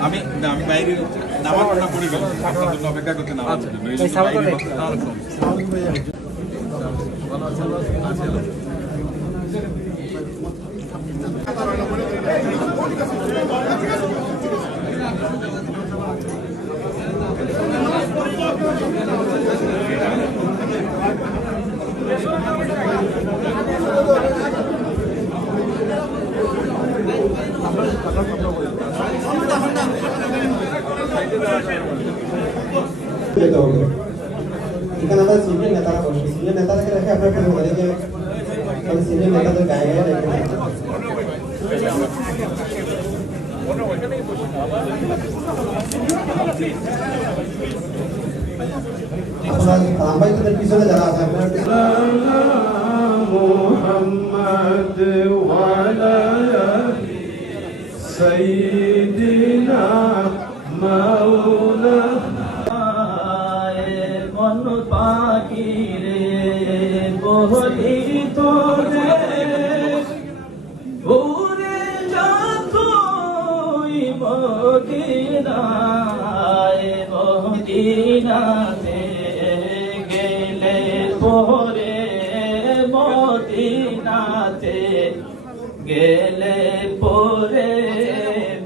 আমি আমি বাইরে নামার কথা পড়ে গেলাম আপনার জন্য অপেক্ষা করতে নামার জন্য। এই জন্য যেতে হবে এখানে আমাদের সিনিয়র নেতারা বসে সিনিয়র নেতাদেরকে রেখে আপনার কোনো ওদেরকে তাহলে সিনিয়র নেতাদের গায়ে গায়ে রেখে আপনার আম্বাইদের পিছনে যারা আছে আপনার পিছনে محمد وعلى سيدنا مولانا মদিনাতে গেলে পরে মদিনাতে গেলে পরে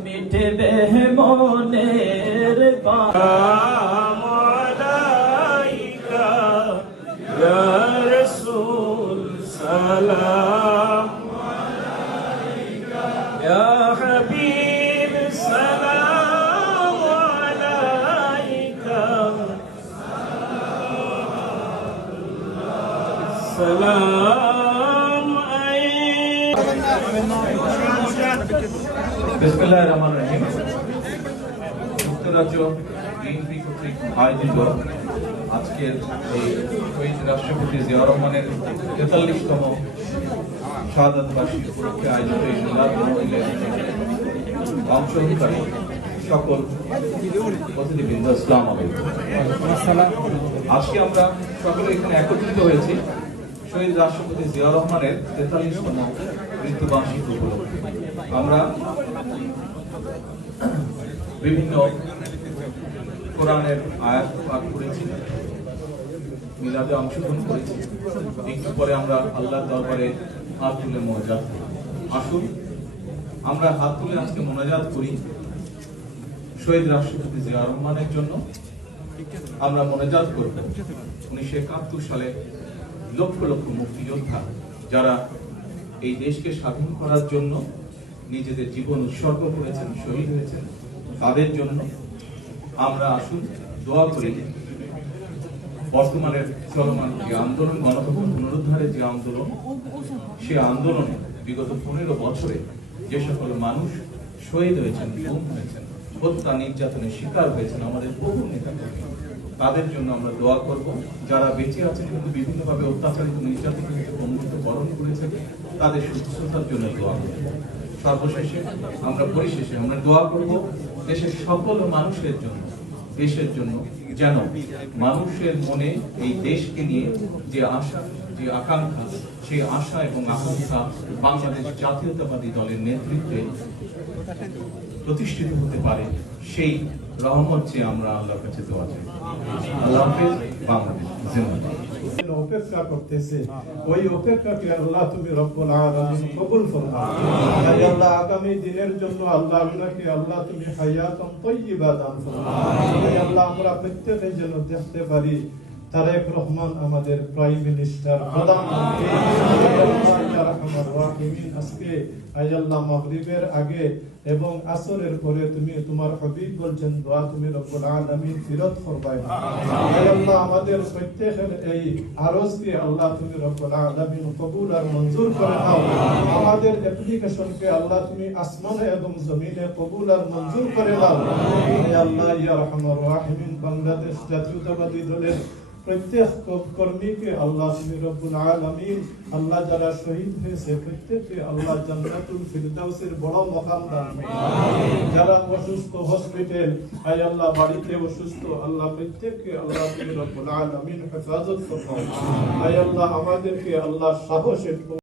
মিঠবে মনের বা যুক্তরাজ্য বিএনপি কর্তৃক আয়োজিত আজকের এই শহীদ রাষ্ট্রপতি জিয়া রহমানের তেতাল্লিশতম শাহাদবাসী উপলক্ষে আয়োজিত এই অংশগ্রহণকারী সকল অতিথিবৃন্দ আলাইকুম আজকে আমরা সকলে এখানে একত্রিত হয়েছি শহীদ রাষ্ট্রপতি জিয়া রহমানের তেতাল্লিশতম মৃত্যুবার্ষিকী উপলক্ষে আমরা বিভিন্ন কোরআনের আয়াত পাঠ করেছি, মিলাদে অংশগ্রহণ করেছি। একটু পরে আমরা আল্লাহর দরবারে হাত তুলে মোনাজাত আসুন, আমরা হাত তুলে আজকে মোনাজাত করি শহীদ রাষ্ট্রপতি জিয়া রহমানের জন্য। আমরা মোনাজাত করব। উনিশশো একাত্তর সালে লক্ষ লক্ষ মুক্তিযোদ্ধা যারা এই দেশকে স্বাধীন করার জন্য নিজেদের জীবন উৎসর্গ করেছেন, শহীদ হয়েছেন, তাদের জন্য আমরা আসুন দোয়া করি বর্তমানের চলমান যে আন্দোলন, গণতন্ত্র পুনরুদ্ধারের যে আন্দোলন, সে আন্দোলনে বিগত পনেরো বছরে যে সকল মানুষ শহীদ হয়েছেন, গুম হয়েছেন, হত্যা নির্যাতনের শিকার হয়েছেন, আমাদের বহু নেতা কর্মী। তাদের জন্য আমরা দোয়া করব। যারা বেঁচে আছেন কিন্তু বিভিন্নভাবে অত্যাচারিত, নির্যাতিত অমৃত বরণ করেছে তাদের সুস্থতার জন্য দোয়া করব। সর্বশেষে আমরা পরিশেষে আমরা দোয়া করব দেশের সকল মানুষের জন্য, দেশের জন্য যেন মানুষের মনে এই দেশকে নিয়ে যে আশা, যে আকাঙ্ক্ষা, সেই আশা এবং আকাঙ্ক্ষা বাংলাদেশ জাতীয়তাবাদী দলের নেতৃত্বে প্রতিষ্ঠিত হতে পারে, সেই রহমত চেয়ে আমরা আল্লাহর কাছে দোয়া চাই। হাফেজ বাংলাদেশ অপেক্ষা করতেছে আল্লাহ তুমি রব্বুল আলামিন আগামী দিনের জন্য আল্লাহ আপনাকে আল্লাহ তুমি হায়াতাম তৈয়বা দান ফরমাও আল্লাহ আমরা প্রত্যেকে দেখতে পারি তারেক রহমান আমাদের প্রাইম মিনিস্টার আজকে মাগরিবের আগে এবং আসরের পরে তুমি তোমার হাবিব বলছেন দোয়া তুমি রব্বুল আলামিন ফিরত করবাই আল্লাহ আমাদের প্রত্যেকের এই আরজকে আল্লাহ তুমি রব্বুল আলামিন কবুল আর মঞ্জুর করে নাও। আমাদের অ্যাপ্লিকেশনকে আল্লাহ তুমি আসমানে এবং জমিনে কবুল আর মঞ্জুর করে নাও। আল্লাহ ইয়া রাহমান রাহিমিন বাংলাদেশ জাতীয়তাবাদী দলের প্রত্যেক কর্মীকে আল্লাহ রব্বুল আলামিন আল্লাহ যারা শহীদ হয়েছে প্রত্যেককে আল্লাহ জান্নাতুল ফিরদাউসের বড় মকাম দান যারা অসুস্থ হসপিটাল আই আল্লাহ বাড়িতে অসুস্থ আল্লাহ প্রত্যেককে আল্লাহ রব্বুল আলমিন হেফাজত করতাম আই আল্লাহ আমাদেরকে আল্লাহ সাহসের